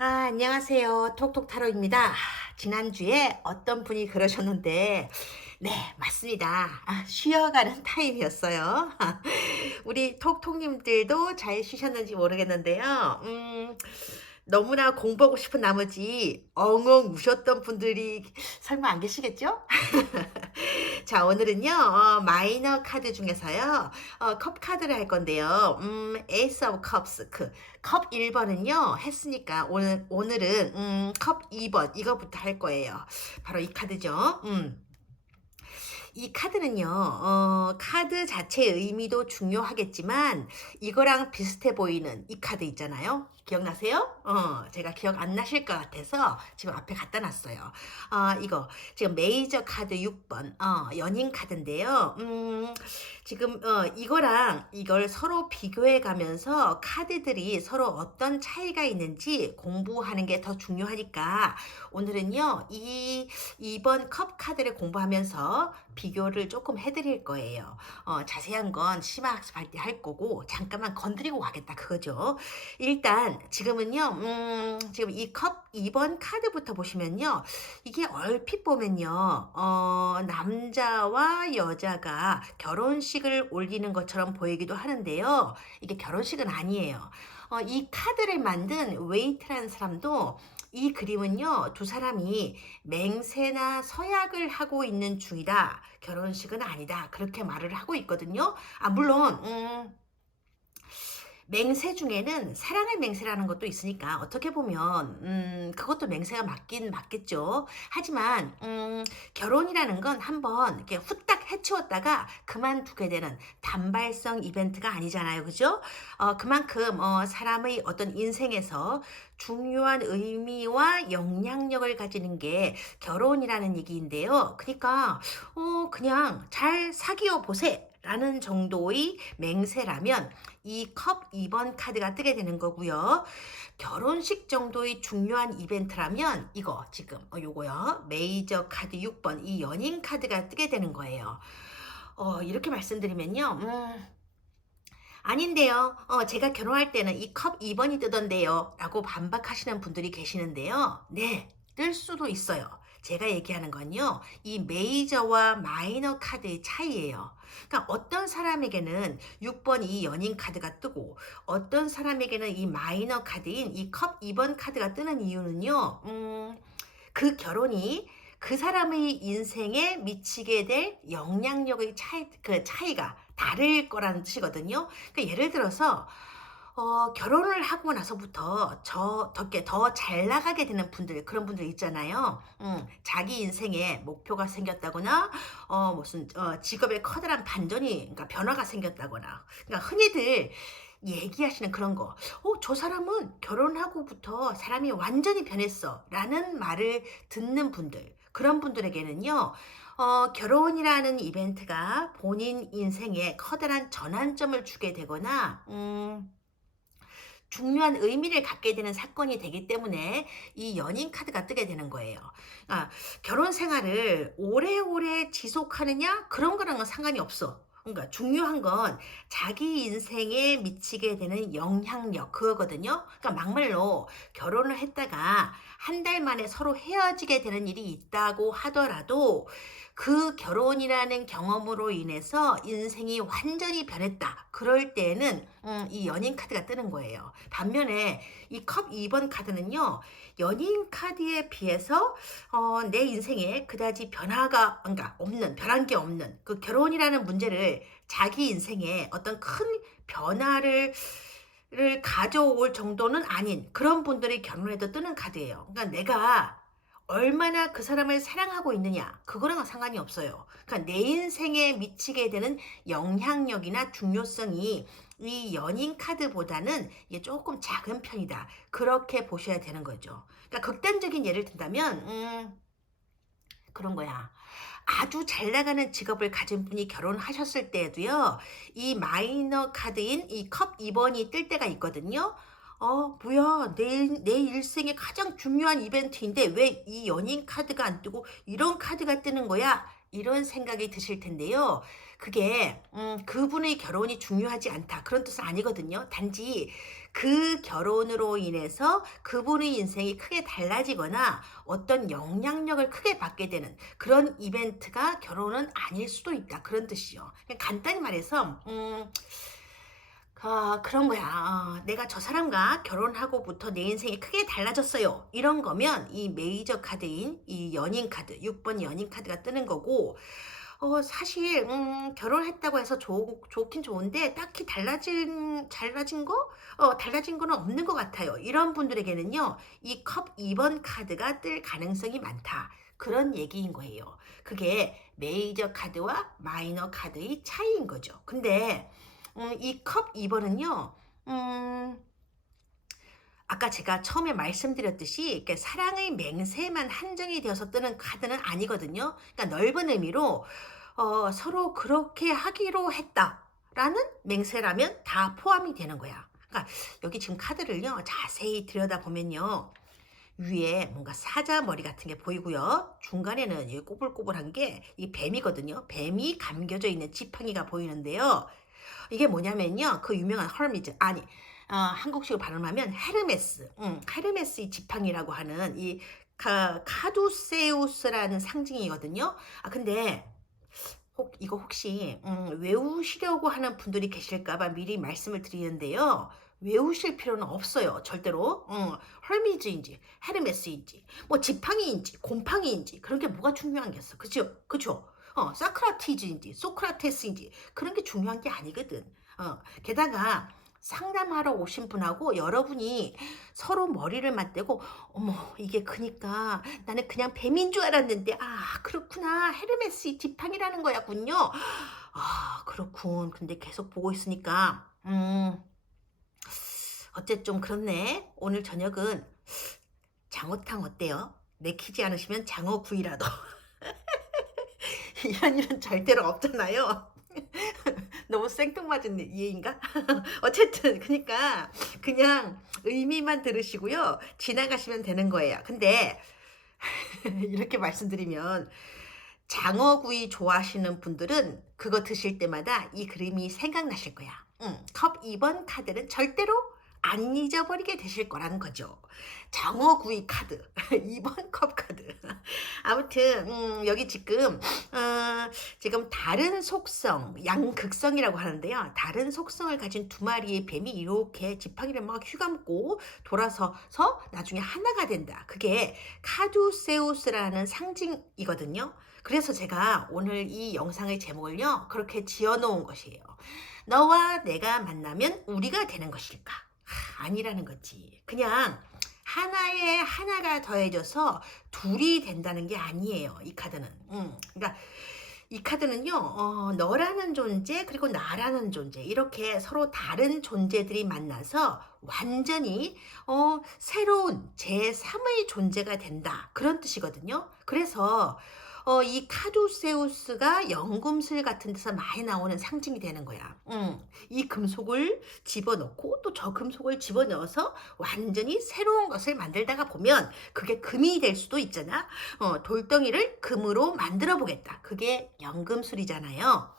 안녕하세요. 톡톡타로입니다. 지난주에 어떤 분이 그러셨는데, 네, 맞습니다. 쉬어가는 타임이었어요. 우리 톡톡님들도 잘 쉬셨는지 모르겠는데요. 너무나 공부하고 싶은 나머지 엉엉 우셨던 분들이 설마 안 계시겠죠? 자, 오늘은요, 마이너 카드 중에서요, 컵 카드를 할 건데요. 에이스 오브 컵스, 컵 1번은요, 했으니까, 오늘은, 컵 2번, 이거부터 할 거예요. 바로 이 카드죠. 이 카드는요, 카드 자체의 의미도 중요하겠지만, 이거랑 비슷해 보이는 이 카드 있잖아요. 기억나세요? 제가 기억 안 나실 것 같아서 지금 앞에 갖다 놨어요. 이거, 지금 메이저 카드 6번, 연인 카드인데요. 지금, 이거랑 이걸 서로 비교해 가면서 카드들이 서로 어떤 차이가 있는지 공부하는 게 더 중요하니까, 오늘은요, 이번 컵 카드를 공부하면서 비교를 조금 해드릴 거예요. 자세한 건 심화 학습할 때 할 거고 잠깐만 건드리고 가겠다 그거죠. 일단 지금은요, 지금 이 컵 2번 카드부터 보시면요, 이게 얼핏 보면요, 남자와 여자가 결혼식을 올리는 것처럼 보이기도 하는데요. 이게 결혼식은 아니에요. 이 카드를 만든 웨이트라는 사람도 이 그림은요, 두 사람이 맹세나 서약을 하고 있는 중이다. 결혼식은 아니다. 그렇게 말을 하고 있거든요. 물론, 맹세 중에는 사랑의 맹세라는 것도 있으니까 어떻게 보면 그것도 맹세가 맞긴 맞겠죠. 하지만 결혼이라는 건 한번 이렇게 후딱 해치웠다가 그만두게 되는 단발성 이벤트가 아니잖아요. 그죠? 그만큼 사람의 어떤 인생에서 중요한 의미와 영향력을 가지는 게 결혼이라는 얘기인데요. 그러니까 그냥 잘 사귀어 보세 라는 정도의 맹세라면 이 컵 2번 카드가 뜨게 되는 거고요. 결혼식 정도의 중요한 이벤트라면 이거 지금 요거요. 메이저 카드 6번 이 연인 카드가 뜨게 되는 거예요. 이렇게 말씀드리면요. 아닌데요. 제가 결혼할 때는 이 컵 2번이 뜨던데요. 라고 반박하시는 분들이 계시는데요. 네, 뜰 수도 있어요. 제가 얘기하는 건요, 이 메이저와 마이너 카드의 차이예요. 그러니까 어떤 사람에게는 6번 이 연인 카드가 뜨고, 어떤 사람에게는 이 마이너 카드인 이 컵 2번 카드가 뜨는 이유는요, 그 결혼이 그 사람의 인생에 미치게 될 영향력의 차이가 다를 거라는 뜻이거든요. 그러니까 예를 들어서 결혼을 하고 나서부터 더 잘 나가게 되는 분들, 그런 분들 있잖아요. 자기 인생에 목표가 생겼다거나, 무슨, 직업에 커다란 반전이, 그러니까 변화가 생겼다거나. 그러니까 흔히들 얘기하시는 그런 거. 저 사람은 결혼하고부터 사람이 완전히 변했어. 라는 말을 듣는 분들. 그런 분들에게는요, 결혼이라는 이벤트가 본인 인생에 커다란 전환점을 주게 되거나, 중요한 의미를 갖게 되는 사건이 되기 때문에 이 연인 카드가 뜨게 되는 거예요. 결혼 생활을 오래오래 지속하느냐? 그런 거랑은 상관이 없어. 그러니까 중요한 건 자기 인생에 미치게 되는 영향력 그거거든요. 그러니까 막말로 결혼을 했다가 한 달 만에 서로 헤어지게 되는 일이 있다고 하더라도 그 결혼이라는 경험으로 인해서 인생이 완전히 변했다. 그럴 때에는 이 연인 카드가 뜨는 거예요. 반면에 이 컵 2번 카드는요, 연인 카드에 비해서 내 인생에 그다지 변한 게 없는 그 결혼이라는 문제를 자기 인생에 어떤 큰 변화를 가져올 정도는 아닌 그런 분들이 결혼해도 뜨는 카드예요. 그러니까 내가 얼마나 그 사람을 사랑하고 있느냐, 그거랑은 상관이 없어요. 그러니까 내 인생에 미치게 되는 영향력이나 중요성이 이 연인 카드보다는 이게 조금 작은 편이다. 그렇게 보셔야 되는 거죠. 그러니까 극단적인 예를 든다면, 그런 거야. 아주 잘 나가는 직업을 가진 분이 결혼하셨을 때에도요, 이 마이너 카드인 이 컵 2번이 뜰 때가 있거든요. 뭐야, 내 일생의 가장 중요한 이벤트인데 왜 이 연인 카드가 안 뜨고 이런 카드가 뜨는 거야? 이런 생각이 드실 텐데요. 그게 그분의 결혼이 중요하지 않다 그런 뜻은 아니거든요. 단지 그 결혼으로 인해서 그분의 인생이 크게 달라지거나 어떤 영향력을 크게 받게 되는 그런 이벤트가 결혼은 아닐 수도 있다 그런 뜻이죠. 그냥 간단히 말해서 그런 거야. 내가 저 사람과 결혼하고부터 내 인생이 크게 달라졌어요. 이런 거면 이 메이저 카드인 이 연인 카드, 6번 연인 카드가 뜨는 거고, 사실, 결혼했다고 해서 좋긴 좋은데, 딱히 달라진 거는 없는 것 같아요. 이런 분들에게는요, 이 컵 2번 카드가 뜰 가능성이 많다. 그런 얘기인 거예요. 그게 메이저 카드와 마이너 카드의 차이인 거죠. 근데, 이 컵 2번은요, 아까 제가 처음에 말씀드렸듯이 사랑의 맹세만 한정이 되어서 뜨는 카드는 아니거든요. 그러니까 넓은 의미로 서로 그렇게 하기로 했다라는 맹세라면 다 포함이 되는 거야. 그러니까 여기 지금 카드를요 자세히 들여다보면요. 위에 뭔가 사자 머리 같은 게 보이고요. 중간에는 이 꼬불꼬불한 게 이 뱀이거든요. 뱀이 감겨져 있는 지팡이가 보이는데요. 이게 뭐냐면요. 그 유명한 헐미즈, 아니, 한국식으로 발음하면 헤르메스, 헤르메스의 지팡이라고 하는 이 카두세우스라는 상징이거든요. 근데 이거 혹시 외우시려고 하는 분들이 계실까봐 미리 말씀을 드리는데요. 외우실 필요는 없어요. 절대로. 헐미즈인지 헤르메스인지 뭐 지팡이인지 곰팡이인지 그런 게 뭐가 중요한 게있어. 그죠? 그죠? 사크라티즈인지 소크라테스인지 그런 게 중요한 게 아니거든. 게다가 상담하러 오신 분하고 여러분이 서로 머리를 맞대고 어머 이게 그니까 나는 그냥 뱀인 줄 알았는데 그렇구나 헤르메스 지팡이라는 거였군요. 그렇군. 근데 계속 보고 있으니까 어째 좀 그렇네. 오늘 저녁은 장어탕 어때요? 내키지 않으시면 장어구이라도. 이런 일은 절대로 없잖아요. 너무 생뚱맞은 예인가? 어쨌든 그러니까 그냥 의미만 들으시고요. 지나가시면 되는 거예요. 근데 이렇게 말씀드리면 장어구이 좋아하시는 분들은 그거 드실 때마다 이 그림이 생각나실 거야. 컵 2번 카드는 절대로 안 잊어버리게 되실 거라는 거죠. 장어구이 카드, 2번 컵 카드. 아무튼 여기 지금 다른 속성, 양극성이라고 하는데요. 다른 속성을 가진 두 마리의 뱀이 이렇게 지팡이를 막 휘감고 돌아서서 나중에 하나가 된다. 그게 카두세우스라는 상징이거든요. 그래서 제가 오늘 이 영상의 제목을요. 그렇게 지어놓은 것이에요. 너와 내가 만나면 우리가 되는 것일까? 아니라는 거지. 그냥 하나에 하나가 더해져서 둘이 된다는 게 아니에요. 이 카드는. 그러니까 이 카드는요. 너라는 존재 그리고 나라는 존재 이렇게 서로 다른 존재들이 만나서 완전히 새로운 제3의 존재가 된다. 그런 뜻이거든요. 그래서 이 카두세우스가 연금술 같은 데서 많이 나오는 상징이 되는 거야. 이 금속을 집어넣고 또 저 금속을 집어넣어서 완전히 새로운 것을 만들다가 보면 그게 금이 될 수도 있잖아. 돌덩이를 금으로 만들어 보겠다. 그게 연금술이잖아요.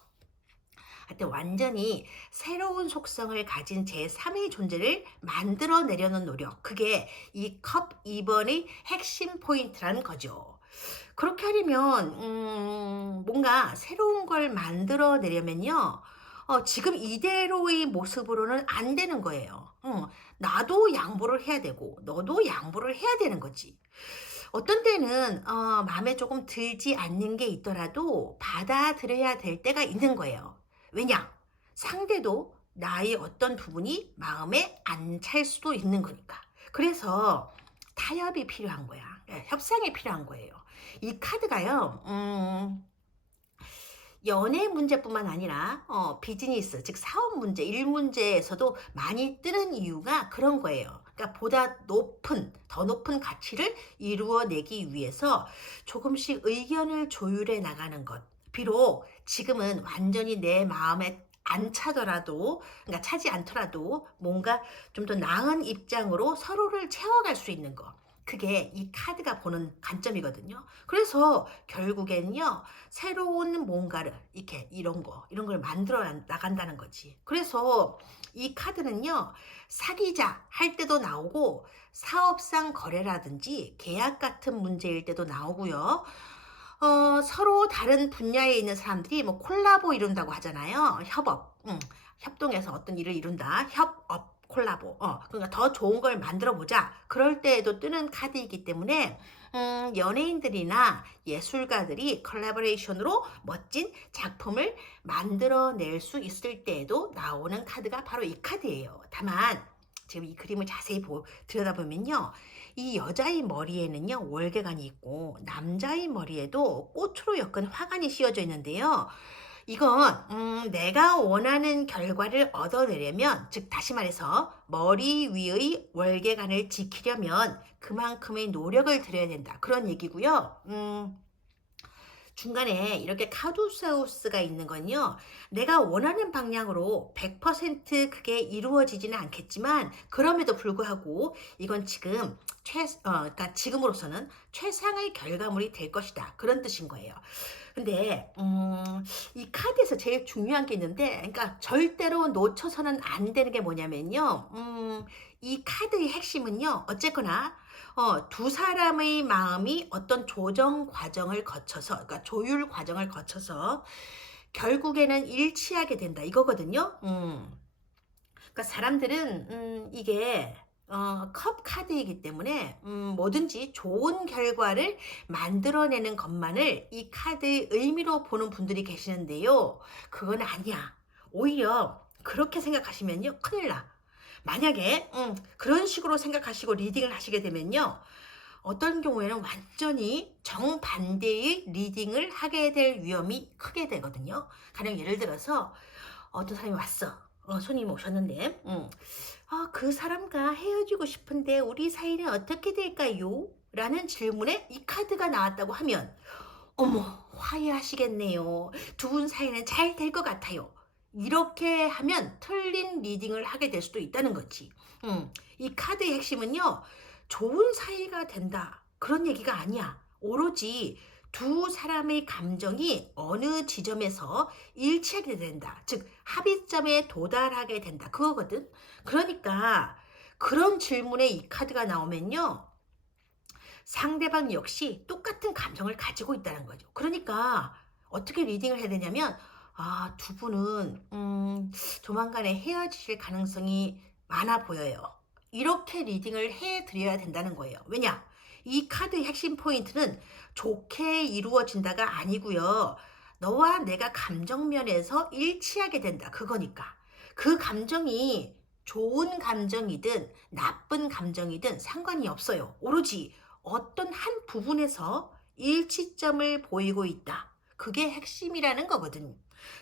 하여튼 완전히 새로운 속성을 가진 제3의 존재를 만들어내려는 노력. 그게 이 컵 2번의 핵심 포인트라는 거죠. 그렇게 하려면 뭔가 새로운 걸 만들어내려면요. 지금 이대로의 모습으로는 안 되는 거예요. 나도 양보를 해야 되고 너도 양보를 해야 되는 거지. 어떤 때는 마음에 조금 들지 않는 게 있더라도 받아들여야 될 때가 있는 거예요. 왜냐? 상대도 나의 어떤 부분이 마음에 안 찰 수도 있는 거니까. 그래서 타협이 필요한 거야. 협상이 필요한 거예요. 이 카드가요. 연애 문제뿐만 아니라 비즈니스, 즉 사업 문제, 일 문제에서도 많이 뜨는 이유가 그런 거예요. 그러니까 더 높은 가치를 이루어내기 위해서 조금씩 의견을 조율해 나가는 것. 비록 지금은 완전히 내 마음에 안 차더라도, 그러니까 차지 않더라도 뭔가 좀 더 나은 입장으로 서로를 채워갈 수 있는 것. 그게 이 카드가 보는 관점이거든요. 그래서 결국에는요, 새로운 뭔가를 이렇게 이런 걸 만들어 나간다는 거지. 그래서 이 카드는요, 사귀자 할 때도 나오고 사업상 거래라든지 계약 같은 문제일 때도 나오고요. 서로 다른 분야에 있는 사람들이 뭐 콜라보 이룬다고 하잖아요. 협업. 협동해서 어떤 일을 이룬다. 협업 콜라보. 그러니까 더 좋은 걸 만들어 보자. 그럴 때에도 뜨는 카드이기 때문에 연예인들이나 예술가들이 컬래버레이션으로 멋진 작품을 만들어낼 수 있을 때에도 나오는 카드가 바로 이 카드예요. 다만 지금 이 그림을 자세히 들여다보면요, 이 여자의 머리에는요 월계관이 있고 남자의 머리에도 꽃으로 엮은 화관이 씌워져 있는데요. 이건 내가 원하는 결과를 얻어내려면, 즉 다시 말해서 머리 위의 월계관을 지키려면 그만큼의 노력을 들여야 된다, 그런 얘기고요. 중간에 이렇게 카두사우스가 있는 건요, 내가 원하는 방향으로 100% 그게 이루어지지는 않겠지만 그럼에도 불구하고 이건 지금 그러니까 지금으로서는 최상의 결과물이 될 것이다, 그런 뜻인 거예요. 근데 이 카드에서 제일 중요한 게 있는데, 그러니까 절대로 놓쳐서는 안 되는 게 뭐냐면요, 이 카드의 핵심은요, 어쨌거나 두 사람의 마음이 어떤 조정 과정을 거쳐서, 그러니까 조율 과정을 거쳐서 결국에는 일치하게 된다, 이거거든요. 그러니까 사람들은 이게 컵 카드이기 때문에 뭐든지 좋은 결과를 만들어내는 것만을 이 카드의 의미로 보는 분들이 계시는데요. 그건 아니야. 오히려 그렇게 생각하시면요, 큰일 나. 만약에 그런 식으로 생각하시고 리딩을 하시게 되면요, 어떤 경우에는 완전히 정반대의 리딩을 하게 될 위험이 크게 되거든요. 가령 예를 들어서 어떤 사람이 왔어. 손님이 오셨는데, 그 사람과 헤어지고 싶은데 우리 사이는 어떻게 될까요? 라는 질문에 이 카드가 나왔다고 하면, 어머, 화해하시겠네요. 두 분 사이는 잘 될 것 같아요. 이렇게 하면 틀린 리딩을 하게 될 수도 있다는 거지. 이 카드의 핵심은요, 좋은 사이가 된다, 그런 얘기가 아니야. 오로지 두 사람의 감정이 어느 지점에서 일치하게 된다, 즉 합의점에 도달하게 된다, 그거거든. 그러니까 그런 질문에 이 카드가 나오면요, 상대방 역시 똑같은 감정을 가지고 있다는 거죠. 그러니까 어떻게 리딩을 해야 되냐면, 두 분은 조만간에 헤어지실 가능성이 많아 보여요, 이렇게 리딩을 해드려야 된다는 거예요. 왜냐? 이 카드의 핵심 포인트는 좋게 이루어진다가 아니고요, 너와 내가 감정면에서 일치하게 된다, 그거니까. 그 감정이 좋은 감정이든 나쁜 감정이든 상관이 없어요. 오로지 어떤 한 부분에서 일치점을 보이고 있다, 그게 핵심이라는 거거든.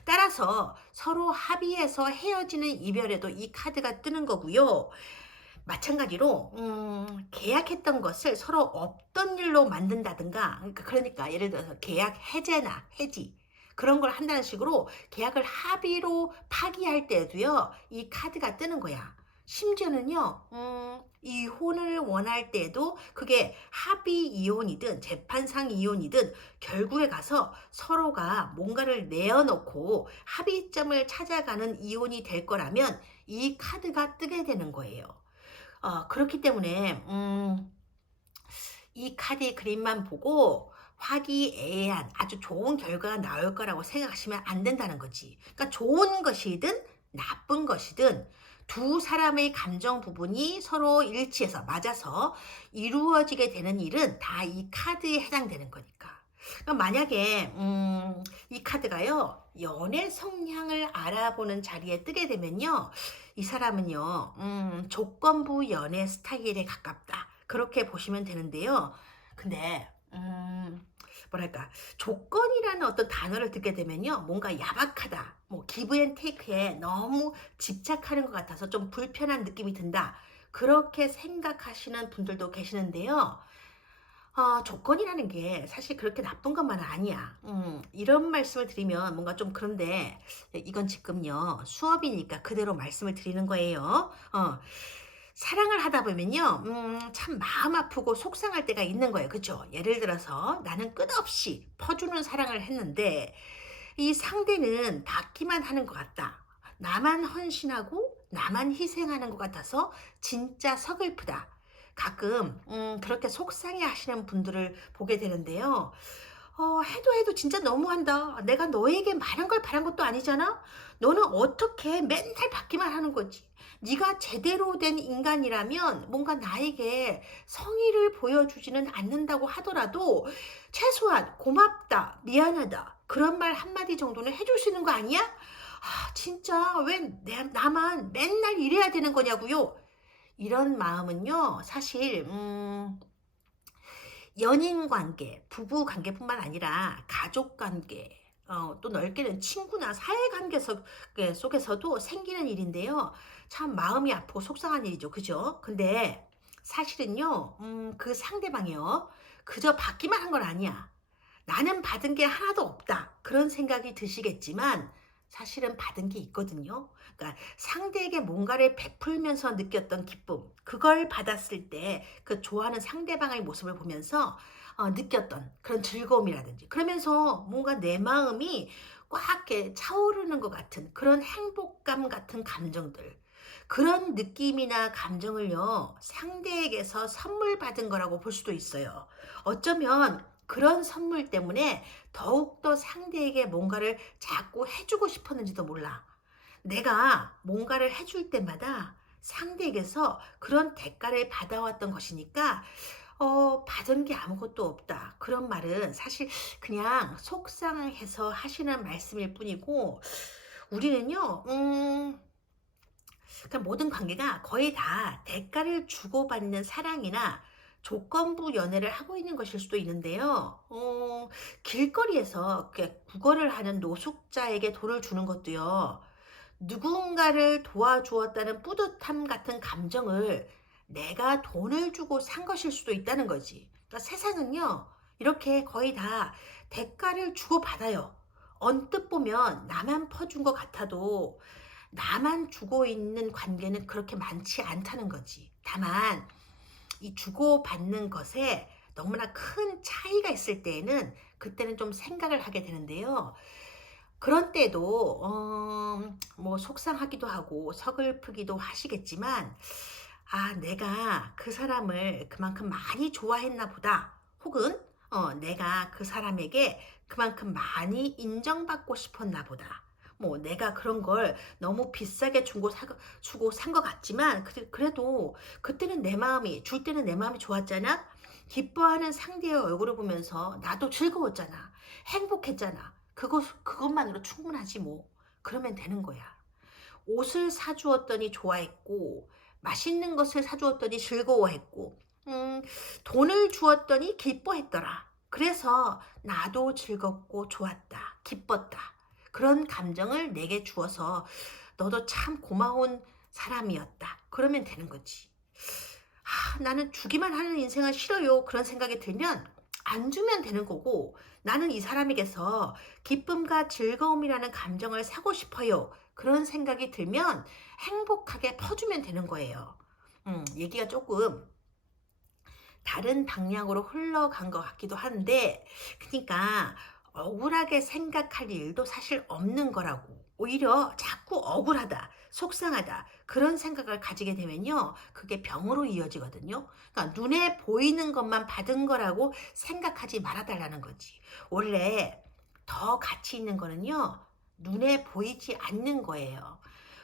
따라서 서로 합의해서 헤어지는 이별에도 이 카드가 뜨는 거고요. 마찬가지로 계약했던 것을 서로 없던 일로 만든다든가, 그러니까 예를 들어서 계약 해제나 해지, 그런 걸 한다는 식으로 계약을 합의로 파기할 때도요, 이 카드가 뜨는 거야. 심지어는요, 이혼을 원할 때도 그게 합의 이혼이든 재판상 이혼이든 결국에 가서 서로가 뭔가를 내어놓고 합의점을 찾아가는 이혼이 될 거라면 이 카드가 뜨게 되는 거예요. 그렇기 때문에 이 카드의 그림만 보고 화기애애한 아주 좋은 결과가 나올 거라고 생각하시면 안 된다는 거지. 그러니까 좋은 것이든 나쁜 것이든 두 사람의 감정 부분이 서로 일치해서 맞아서 이루어지게 되는 일은 다 이 카드에 해당되는 거니까. 그럼 만약에 이 카드가요, 연애 성향을 알아보는 자리에 뜨게 되면요, 이 사람은요 조건부 연애 스타일에 가깝다, 그렇게 보시면 되는데요. 근데 뭐랄까, 조건이라는 어떤 단어를 듣게 되면요, 뭔가 야박하다, 뭐 기브 앤 테이크에 너무 집착하는 것 같아서 좀 불편한 느낌이 든다, 그렇게 생각하시는 분들도 계시는데요. 조건이라는 게 사실 그렇게 나쁜 것만은 아니야. 이런 말씀을 드리면 뭔가 좀 그런데, 이건 지금요 수업이니까 그대로 말씀을 드리는 거예요. 사랑을 하다 보면요, 참 마음 아프고 속상할 때가 있는 거예요. 그죠? 예를 들어서 나는 끝없이 퍼주는 사랑을 했는데 이 상대는 받기만 하는 것 같다. 나만 헌신하고 나만 희생하는 것 같아서 진짜 서글프다. 가끔 그렇게 속상해 하시는 분들을 보게 되는데요. 해도 진짜 너무한다. 내가 너에게 많은 걸 바란 것도 아니잖아. 너는 어떻게 맨날 받기만 하는 거지. 네가 제대로 된 인간이라면 뭔가 나에게 성의를 보여주지는 않는다고 하더라도 최소한 고맙다, 미안하다 그런 말 한마디 정도는 해줄 수 있는 거 아니야? 아, 진짜 왜 나만 맨날 이래야 되는 거냐고요. 이런 마음은요, 사실 연인 관계, 부부 관계뿐만 아니라 가족 관계, 또 넓게는 친구나 사회 관계 속에서도 생기는 일인데요. 참 마음이 아프고 속상한 일이죠. 그죠? 근데 사실은요, 그 상대방이요. 그저 받기만 한 건 아니야. 나는 받은 게 하나도 없다. 그런 생각이 드시겠지만 사실은 받은 게 있거든요. 그러니까 상대에게 뭔가를 베풀면서 느꼈던 기쁨, 그걸 받았을 때 그 좋아하는 상대방의 모습을 보면서 느꼈던 그런 즐거움이라든지 그러면서 뭔가 내 마음이 꽉 이렇게 차오르는 것 같은 그런 행복감 같은 감정들, 그런 느낌이나 감정을요 상대에게서 선물 받은 거라고 볼 수도 있어요. 어쩌면 그런 선물 때문에 더욱더 상대에게 뭔가를 자꾸 해주고 싶었는지도 몰라. 내가 뭔가를 해줄 때마다 상대에게서 그런 대가를 받아왔던 것이니까 받은 게 아무것도 없다. 그런 말은 사실 그냥 속상해서 하시는 말씀일 뿐이고 우리는요, 그러니까 모든 관계가 거의 다 대가를 주고받는 사랑이나 조건부 연애를 하고 있는 것일 수도 있는데요. 길거리에서 구걸을 하는 노숙자에게 돈을 주는 것도요. 누군가를 도와주었다는 뿌듯함 같은 감정을 내가 돈을 주고 산 것일 수도 있다는 거지. 그러니까 세상은요, 이렇게 거의 다 대가를 주고받아요. 언뜻 보면 나만 퍼준 것 같아도 나만 주고 있는 관계는 그렇게 많지 않다는 거지. 다만 이 주고받는 것에 너무나 큰 차이가 있을 때에는 그때는 좀 생각을 하게 되는데요. 그런 때도 뭐 속상하기도 하고 서글프기도 하시겠지만 내가 그 사람을 그만큼 많이 좋아했나 보다. 혹은 내가 그 사람에게 그만큼 많이 인정받고 싶었나 보다. 뭐 내가 그런 걸 너무 비싸게 주고 산 것 같지만 그래도 그때는 내 마음이 줄 때는 내 마음이 좋았잖아. 기뻐하는 상대의 얼굴을 보면서 나도 즐거웠잖아. 행복했잖아. 그것만으로 충분하지 뭐. 그러면 되는 거야. 옷을 사주었더니 좋아했고, 맛있는 것을 사주었더니 즐거워했고, 돈을 주었더니 기뻐했더라. 그래서 나도 즐겁고 좋았다. 기뻤다. 그런 감정을 내게 주어서 너도 참 고마운 사람이었다. 그러면 되는 거지. 나는 주기만 하는 인생은 싫어요. 그런 생각이 들면 안 주면 되는 거고 나는 이 사람에게서 기쁨과 즐거움이라는 감정을 사고 싶어요. 그런 생각이 들면 행복하게 퍼주면 되는 거예요. 얘기가 조금 다른 방향으로 흘러간 것 같기도 한데 그러니까 억울하게 생각할 일도 사실 없는 거라고. 오히려 자꾸 억울하다, 속상하다 그런 생각을 가지게 되면요. 그게 병으로 이어지거든요. 그러니까 눈에 보이는 것만 받은 거라고 생각하지 말아달라는 거지. 원래 더 가치 있는 거는요. 눈에 보이지 않는 거예요.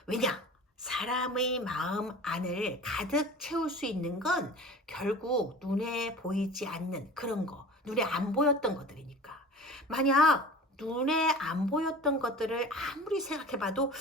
왜냐? 사람의 마음 안을 가득 채울 수 있는 건 결국 눈에 보이지 않는 그런 거, 눈에 안 보였던 것들이니까. 만약 눈에 안 보였던 것들을 아무리 생각해봐도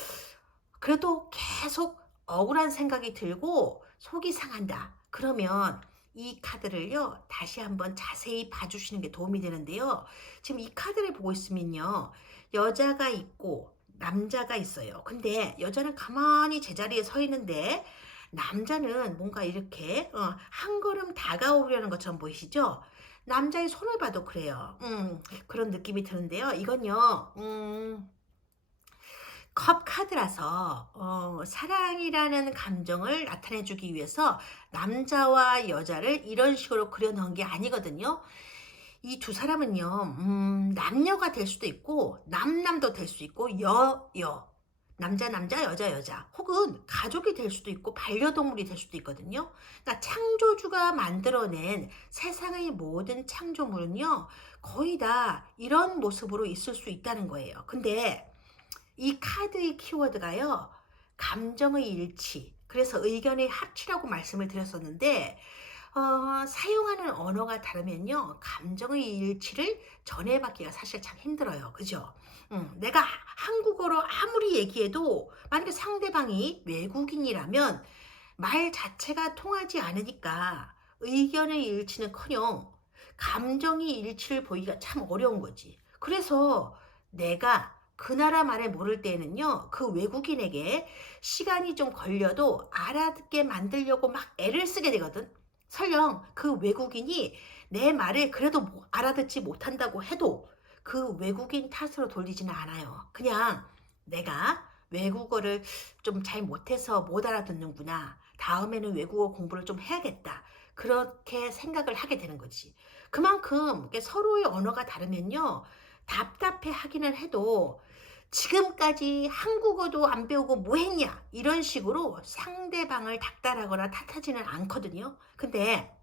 그래도 계속 억울한 생각이 들고 속이 상한다. 그러면 이 카드를요, 다시 한번 자세히 봐주시는 게 도움이 되는데요. 지금 이 카드를 보고 있으면요, 여자가 있고 남자가 있어요. 근데 여자는 가만히 제자리에 서 있는데 남자는 뭔가 이렇게 한 걸음 다가오려는 것처럼 보이시죠? 남자의 손을 봐도 그래요. 그런 느낌이 드는데요. 이건요, 컵 카드라서 사랑이라는 감정을 나타내 주기 위해서 남자와 여자를 이런 식으로 그려 놓은 게 아니거든요. 이 두 사람은요, 남녀가 될 수도 있고 남남도 될 수 있고 여여, 남자 남자, 여자 여자, 혹은 가족이 될 수도 있고 반려동물이 될 수도 있거든요. 그러니까 창조주가 만들어낸 세상의 모든 창조물은요, 거의 다 이런 모습으로 있을 수 있다는 거예요. 근데 이 카드의 키워드가요, 감정의 일치, 그래서 의견의 합치라고 말씀을 드렸었는데, 사용하는 언어가 다르면요, 감정의 일치를 전해받기가 사실 참 힘들어요. 그죠? 내가 한국어로 아무리 얘기해도 만약에 상대방이 외국인이라면 말 자체가 통하지 않으니까 의견의 일치는커녕 감정의 일치를 보이기가 참 어려운 거지. 그래서 내가 그 나라 말을 모를 때에는요, 그 외국인에게 시간이 좀 걸려도 알아듣게 만들려고 막 애를 쓰게 되거든. 설령 그 외국인이 내 말을 그래도 알아듣지 못한다고 해도 그 외국인 탓으로 돌리지는 않아요. 그냥 내가 외국어를 좀 잘 못해서 못 알아듣는구나, 다음에는 외국어 공부를 좀 해야겠다, 그렇게 생각을 하게 되는 거지. 그만큼 서로의 언어가 다르면요, 답답해 하기는 해도 지금까지 한국어도 안 배우고 뭐 했냐, 이런 식으로 상대방을 닥달하거나 탓하지는 않거든요. 근데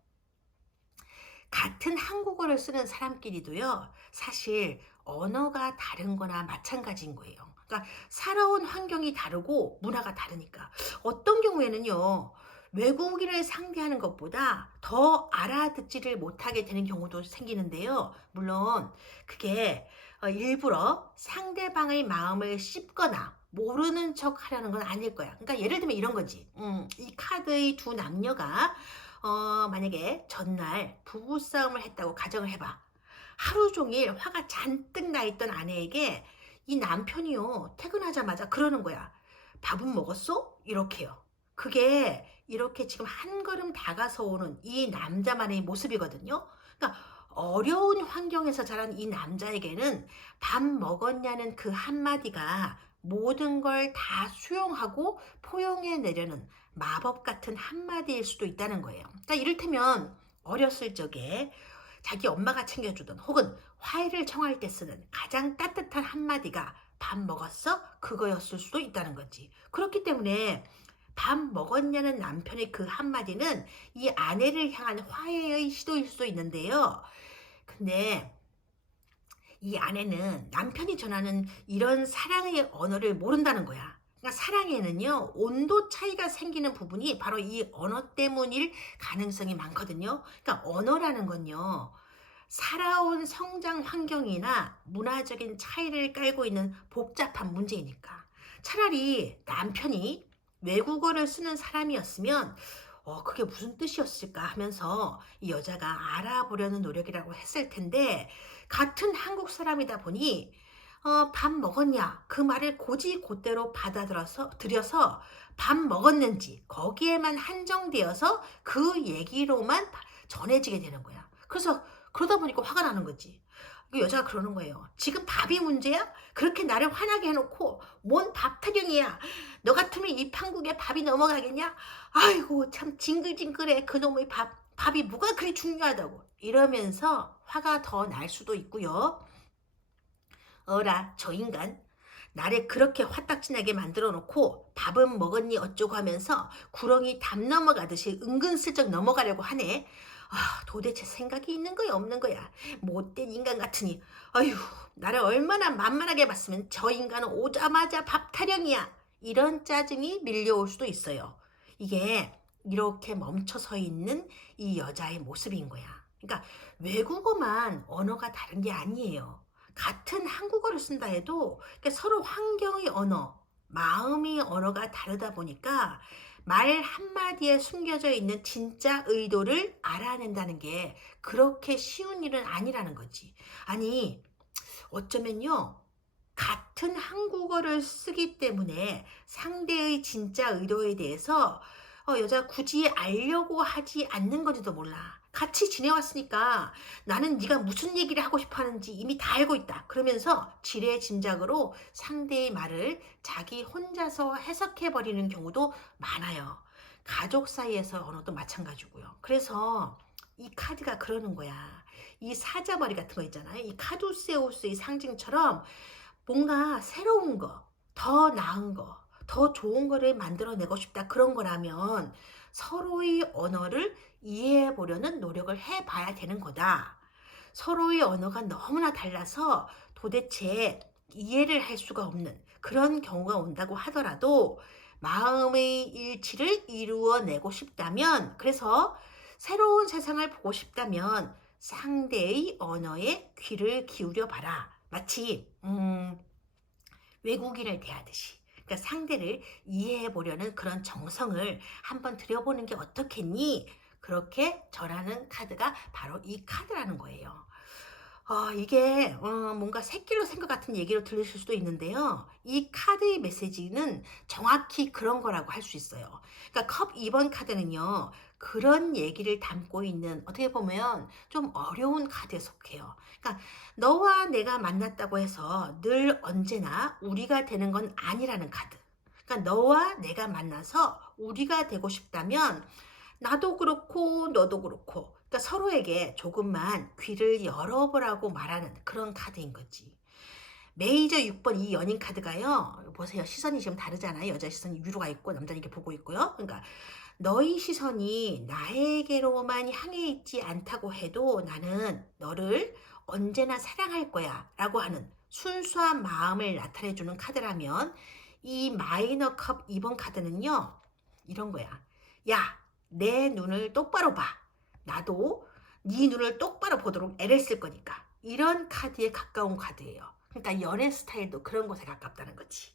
같은 한국어를 쓰는 사람끼리도요, 사실 언어가 다른 거나 마찬가지인 거예요. 그러니까 살아온 환경이 다르고 문화가 다르니까. 어떤 경우에는요, 외국인을 상대하는 것보다 더 알아듣지를 못하게 되는 경우도 생기는데요. 물론 그게 일부러 상대방의 마음을 씹거나 모르는 척 하려는 건 아닐 거야. 그러니까 예를 들면 이런 거지. 이 카드의 두 남녀가 만약에 전날 부부싸움을 했다고 가정을 해봐. 하루 종일 화가 잔뜩 나 있던 아내에게 이 남편이요, 퇴근하자마자 그러는 거야. 밥은 먹었어? 이렇게요. 그게 이렇게 지금 한 걸음 다가서 오는 이 남자만의 모습이거든요. 그러니까 어려운 환경에서 자란 이 남자에게는 밥 먹었냐는 그 한마디가 모든 걸 다 수용하고 포용해내려는 마법 같은 한마디일 수도 있다는 거예요. 그러니까 이를테면 어렸을 적에 자기 엄마가 챙겨주던, 혹은 화해를 청할 때 쓰는 가장 따뜻한 한마디가 밥 먹었어? 그거였을 수도 있다는 거지. 그렇기 때문에 밥 먹었냐는 남편의 그 한마디는 이 아내를 향한 화해의 시도일 수도 있는데요. 근데 이 아내는 남편이 전하는 이런 사랑의 언어를 모른다는 거야. 그러니까 사랑에는요, 온도 차이가 생기는 부분이 바로 이 언어 때문일 가능성이 많거든요. 그러니까 언어라는 건요, 살아온 성장 환경이나 문화적인 차이를 깔고 있는 복잡한 문제이니까. 차라리 남편이 외국어를 쓰는 사람이었으면 그게 무슨 뜻이었을까 하면서 이 여자가 알아보려는 노력이라고 했을 텐데, 같은 한국 사람이다 보니 밥 먹었냐 그 말을 곧이곧대로 받아들여서 밥 먹었는지 거기에만 한정되어서 그 얘기로만 전해지게 되는 거야. 그래서 그러다 보니까 화가 나는 거지. 그 여자가 그러는 거예요. 지금 밥이 문제야? 그렇게 나를 화나게 해놓고 뭔 밥 타령이야? 너 같으면 이 판국에 밥이 넘어가겠냐? 아이고 참 징글징글해 그놈의 밥이 뭐가 그리 중요하다고 이러면서 화가 더 날 수도 있고요. 어라 저 인간, 나를 그렇게 화딱지나게 만들어 놓고 밥은 먹었니 어쩌고 하면서 구렁이 담 넘어가듯이 은근슬쩍 넘어가려고 하네. 도대체 생각이 있는 거야 없는 거야? 못된 인간 같으니. 아휴, 나를 얼마나 만만하게 봤으면 저 인간은 오자마자 밥 타령이야, 이런 짜증이 밀려올 수도 있어요. 이게 이렇게 멈춰서 있는 이 여자의 모습인 거야. 그러니까 외국어만 언어가 다른 게 아니에요. 같은 한국어를 쓴다 해도 서로 환경의 언어, 마음의 언어가 다르다 보니까 말 한마디에 숨겨져 있는 진짜 의도를 알아낸다는 게 그렇게 쉬운 일은 아니라는 거지. 아니, 어쩌면요, 같은 한국어를 쓰기 때문에 상대의 진짜 의도에 대해서 여자가 굳이 알려고 하지 않는 건지도 몰라. 같이 지내왔으니까 나는 네가 무슨 얘기를 하고 싶어 하는지 이미 다 알고 있다. 그러면서 지레 짐작으로 상대의 말을 자기 혼자서 해석해 버리는 경우도 많아요. 가족 사이에서 언어도 마찬가지고요. 그래서 이 카드가 그러는 거야. 이 사자머리 같은 거 있잖아요. 이 카두세우스의 상징처럼 뭔가 새로운 거, 더 나은 거, 더 좋은 거를 만들어내고 싶다. 그런 거라면 서로의 언어를 이해해 보려는 노력을 해 봐야 되는 거다. 서로의 언어가 너무나 달라서 도대체 이해를 할 수가 없는 그런 경우가 온다고 하더라도 마음의 일치를 이루어내고 싶다면, 그래서 새로운 세상을 보고 싶다면 상대의 언어에 귀를 기울여 봐라. 마치 외국인을 대하듯이. 그러니까 상대를 이해해 보려는 그런 정성을 한번 들여보는 게 어떻겠니? 그렇게 전하는 카드가 바로 이 카드라는 거예요. 이게 뭔가 새길로 생각 같은 얘기로 들리실 수도 있는데요. 이 카드의 메시지는 정확히 그런 거라고 할 수 있어요. 그러니까 컵 2번 카드는요. 그런 얘기를 담고 있는, 어떻게 보면 좀 어려운 카드에 속해요. 그러니까 너와 내가 만났다고 해서 늘 언제나 우리가 되는 건 아니라는 카드. 그러니까 너와 내가 만나서 우리가 되고 싶다면 나도 그렇고 너도 그렇고, 그러니까 서로에게 조금만 귀를 열어보라고 말하는 그런 카드인 거지. 메이저 6번 이 연인 카드가요. 보세요. 시선이 지금 다르잖아요. 여자 시선이 위로가 있고 남자는 이렇게 보고 있고요. 그러니까 너의 시선이 나에게로만 향해 있지 않다고 해도 나는 너를 언제나 사랑할 거야 라고 하는 순수한 마음을 나타내주는 카드라면, 이 마이너 컵 2번 카드는요. 이런 거야. 야, 내 눈을 똑바로 봐. 나도 네 눈을 똑바로 보도록 애를 쓸 거니까. 이런 카드에 가까운 카드예요. 그러니까 연애 스타일도 그런 것에 가깝다는 거지.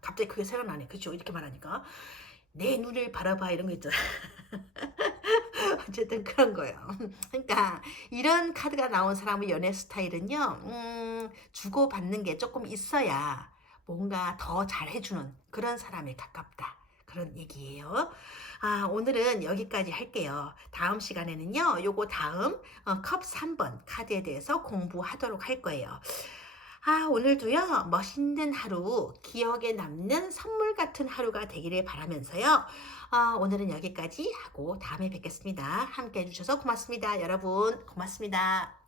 갑자기 그게 생각나네. 그렇죠? 이렇게 말하니까. 내 눈을 바라봐 이런 거 있잖아. 어쨌든 그런 거예요. 그러니까 이런 카드가 나온 사람의 연애 스타일은요. 주고받는 게 조금 있어야 뭔가 더 잘해주는 그런 사람에 가깝다. 그런 얘기예요. 오늘은 여기까지 할게요. 다음 시간에는요. 요거 다음 컵 3번 카드에 대해서 공부하도록 할 거예요. 오늘도요. 멋있는 하루, 기억에 남는 선물 같은 하루가 되기를 바라면서요. 오늘은 여기까지 하고 다음에 뵙겠습니다. 함께 해주셔서 고맙습니다. 여러분 고맙습니다.